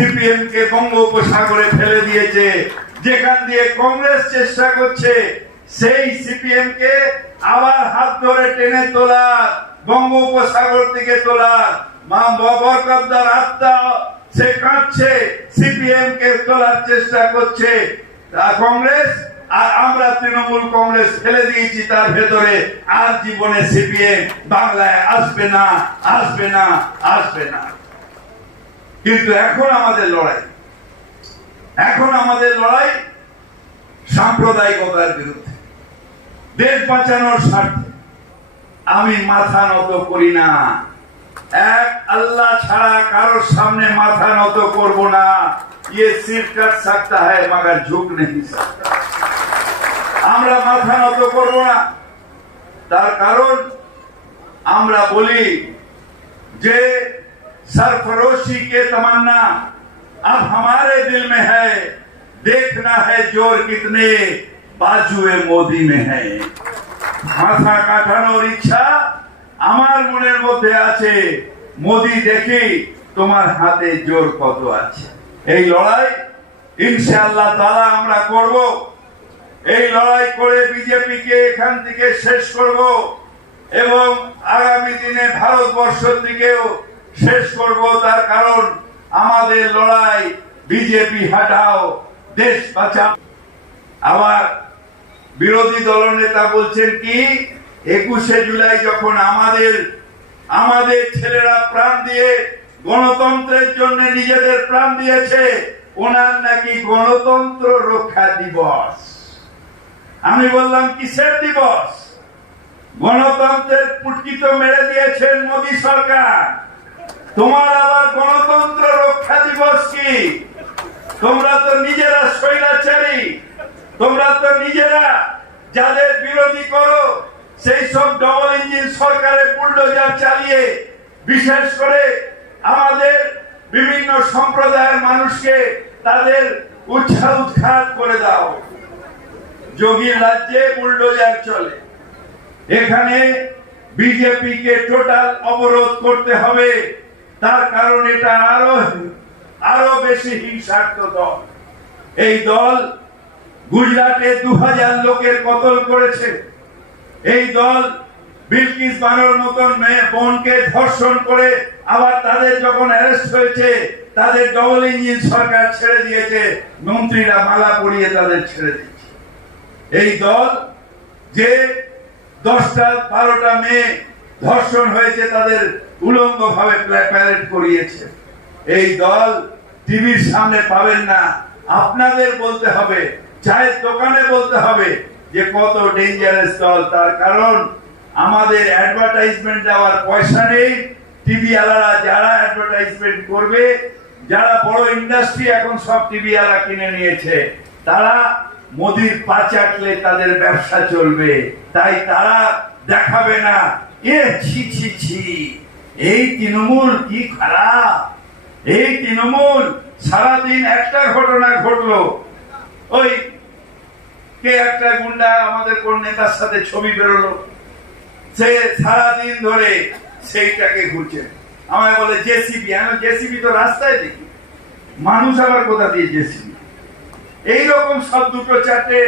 CPM কে বঙ্গোপসাগরে ফেলে দিয়েছে। যেখান দিয়ে কংগ্রেস চেষ্টা করছে, সেই সিপিএম কে আবার হাত ধরে টেনে তোলা বঙ্গোপসাগর থেকে তোলা মা আত্মা, সে কাঁদছে সিপিএম কে তোলার চেষ্টা করছে। কংগ্রেস, আর আমরা তৃণমূল কংগ্রেস ফেলে দিয়েছি তার ভেতরে। আর জীবনে সিপিএম বাংলায় আসবে না আসবে না আসবে না। কিন্তু এখন আমাদের লড়াই এখন আমাদের লড়াই সাম্প্রদায়িকতার বিরুদ্ধে দেশ বাঁচানোর স্বার্থে আমি মাথা নত করি না এক আল্লাহ ছাড়া কারোর সামনে মাথা নত করব না ये सिर कट सकता है मगर झुक नहीं सकता আমরা মাথা নত করব না তার কারণ আমরা বলি যে सरफरोशी के तमन्ना अब हमारे दिल में है देखना है जोर कितने बाजुए मोदी में है মাথা কাটানোর ইচ্ছা আমার মনের মধ্যে আছে মোদি দেখি তোমার হাতে জোর কত আছে এই লড়াই ইনশাআল্লাহ তারা আমরা করব এই লড়াই করে বিজেপিকে এখান থেকে শেষ করব এবং আগামী দিনে ভারতবর্ষ থেকেও শেষ করব তার কারণ আমাদের লড়াই বিজেপি হাটাও, দেশ বাঁচাও। আবার বিরোধী দলনেতা বলছেন কি, একুশে জুলাই যখন আমাদের আমাদের ছেলেরা প্রাণ দিয়ে গণতন্ত্রের জন্য নিজেদের প্রাণ দিয়েছে, ওনার নাকি গণতন্ত্র রক্ষা দিবস। আমি বললাম, কিসের দিবস? গণতন্ত্রের পুটকি তো মেরে দিয়েছেন মোদী সরকার। তোমার আবার গণতন্ত্র রক্ষা দিবস কি? তোমরা তো নিজেরা স্বৈরাচারী। তোমরা তো নিজেরা যাদের বিরোধী করো, সেই সব ডবল ইঞ্জিন সরকারের বুলডোজার চালিয়ে, বিশেষ করে আমাদের বিভিন্ন সম্প্রদায়ের মানুষকে তাদের উৎসাহ উৎখাত করে দাও। যোগীর রাজ্যে বুলডোজার চলে। এখানে বিজেপিকে টোটাল অবরোধ করতে হবে। তার কারণ এটা আরও আরও বেশি হিংসার্থ দল। এই দল গুজরাটে দু হাজার লোকের কতল করেছে। এই দল বিলকিস বানোর মতন মেয়ে বোনকে ধর্ষণ করে আবার তাদের যখন অ্যারেস্ট হয়েছে, তাদের ডবল ইঞ্জিন সরকার ছেড়ে দিয়েছে, মন্ত্রীরা মালা পরিয়ে তাদের ছেড়ে দিয়েছে। এই দল যে দশটা বারোটা মেয়ে ধর্ষণ হয়েছে তাদের উলঙ্গ ভাবে প্যারেড করিয়েছে। এই দল টিভির সামনে পাবেন না। আপনাদের বলতে হবে, চায়ের দোকানে বলতে হবে যে কত ডেঞ্জারাস দল। তার কারণ, আমাদের অ্যাডভার্টাইজমেন্ট দেওয়ার পয়সা নেই। টিভি আলারা যারা অ্যাডভার্টাইজমেন্ট করবে, যারা বড় ইন্ডাস্ট্রি এখন সব টিভি আলা কিনে নিয়েছে, তারা মোদির পা চাটলে তাদের ব্যবসা চলবে, তাই তারা দেখাবে না। এ ছি ছি ছি। এই তৃণমূল কি খারাপ? এই তৃণমূল সারাদিন একটা ঘটনা ঘটলো। ওই কে একটা গুন্ডা আমাদের কোন নেতার সাথে ছবি বেরোলো? সে সারাদিন ধরে সেইটাকে ঘুরছে। আমায় বলে, জেসিবি? আমি জেসিবি তো রাস্তায় দেখি। মানুষ আবার কোথা দিয়ে জেসিবি? এইরকম সব দুটো চারটে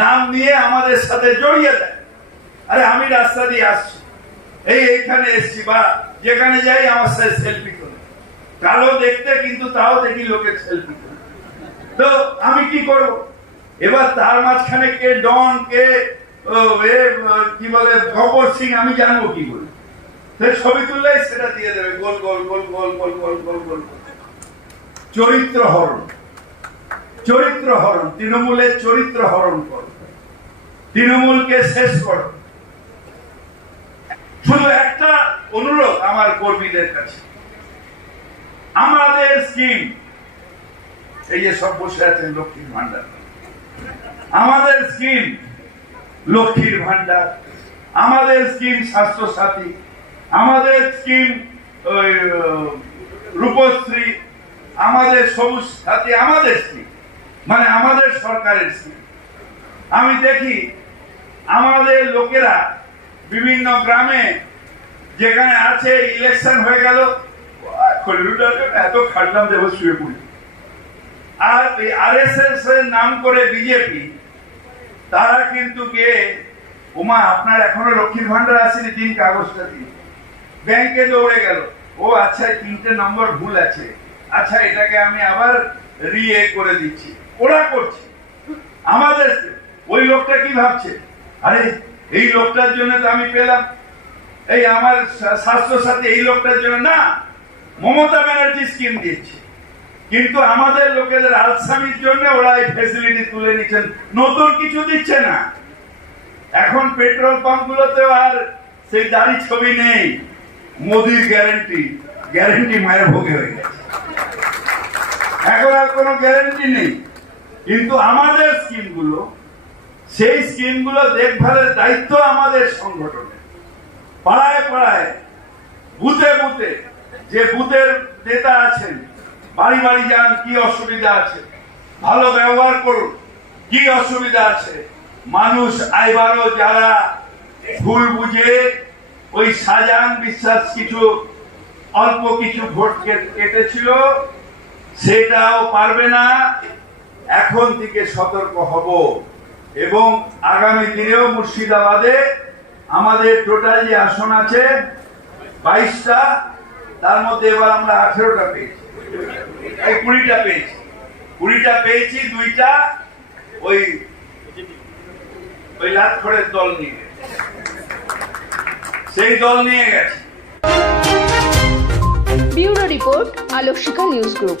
নাম নিয়ে আমাদের সাথে জড়িয়ে দেয়। আরে আমি রাস্তা দিয়ে আসছি। এই এইখানে এসছি, বা যেখানে যাই আমার সাথে সেলফি করে। কালো দেখতে, কিন্তু তাও দেখি লোকে সেলফি করে। তো আমি কি করব? এবার তার মাঝখানে কে ডন, কে কি বলে গবর সিং, আমি জানব কি তো ছবি তুললেই সেটা দিয়ে দেবে, গোল গোল গোল গোল গোল গোল গোল গোল। চরিত্র হরণ চরিত্র হরণ তৃণমূলের চরিত্র হরণ করো। তৃণমূলকে শেষ করো। শুধু একটা অনুরোধ আমার কর্মীদের কাছে। আমাদের স্কিম এই যে সব বসে আছেন লক্ষ্মীর ভান্ডার আমাদের স্কিম লক্ষ্মীর ভান্ডার আমাদের স্কিম স্বাস্থ্য সাথী আমাদের স্কিম রূপশ্রী। আমাদের সবুজ সাথী, আমাদের স্কিম মানে আমাদের সরকারের আমি দেখি আমাদের লোকেরা বিভিন্ন গ্রামে যেখানে আছে ইলেকশন হয়ে গেল এত খাটলাম দেবো শুয়ে পড়ি আর আরএসএস এর নাম করে বিজেপি তারা কিন্তু গিয়ে ওমা, আপনার এখনও লক্ষ্মীর ভান্ডার আসেনি দিন কাগজটা দিন ব্যাংকে দৌড়ে গেল। ও আচ্ছা তিনটে নম্বর ভুল আছে। আচ্ছা এটাকে আমি আবার রিএ করে দিচ্ছি। ওরা করছে। আমাদের ওই লোকটা কি ভাবছে? আরে, এই লোকটার জন্য তো আমি পেলাম। এই আমার স্বাস্থ্য সাথী এই লোকটার জন্য না, মমতা ব্যানার্জি স্কিম দিচ্ছে কিন্তু আমাদের লোকেদের আলসামির জন্য ওরা এই ফেসিলিটি তুলে নিচ্ছেন। নতুন কিছু দিচ্ছে না। এখন পেট্রোল পাম্প গুলোতেও আর সেই দাড়ি ছবি নেই। মোদির গ্যারেন্টি গ্যারেন্টি মায়ের ভোগে হয়ে গেছে। এখন আর কোনো গ্যারেন্টি নেই। কিন্তু আমাদের স্কিমগুলো, সেই স্কিমগুলো দেখভালের দায়িত্ব আমাদের সংগঠনের পাড়ায় পাড়ায়, বুথে বুথে, যে বুথের নেতা আছেন, বাড়ি বাড়ি যান, কি অসুবিধা আছে? ভালো ব্যবহার করুন, কি অসুবিধা আছে? মানুষ আইবারও যারা ভুল বুঝে, ওই সাজান বিশ্বাস কিছু, অল্প কিছু ভোট কেটেছিল, সেটাও পারবে না। এখন থেকে সতর্ক হব। এবং আগামী দিনেও মুর্শিদাবাদে আমাদের টোটাল যে আসন আছে বাইশটা। তার মধ্যে এবার আমরা আঠেরোটা পেয়েছি। কুড়িটা পেয়েছি। কুড়িটা পেয়েছি, দুইটা ওই ওই লাটখড়ের দল নিয়ে গেছে। সেই দল নিয়ে গেছে। Bureau report, Alokshikha news group.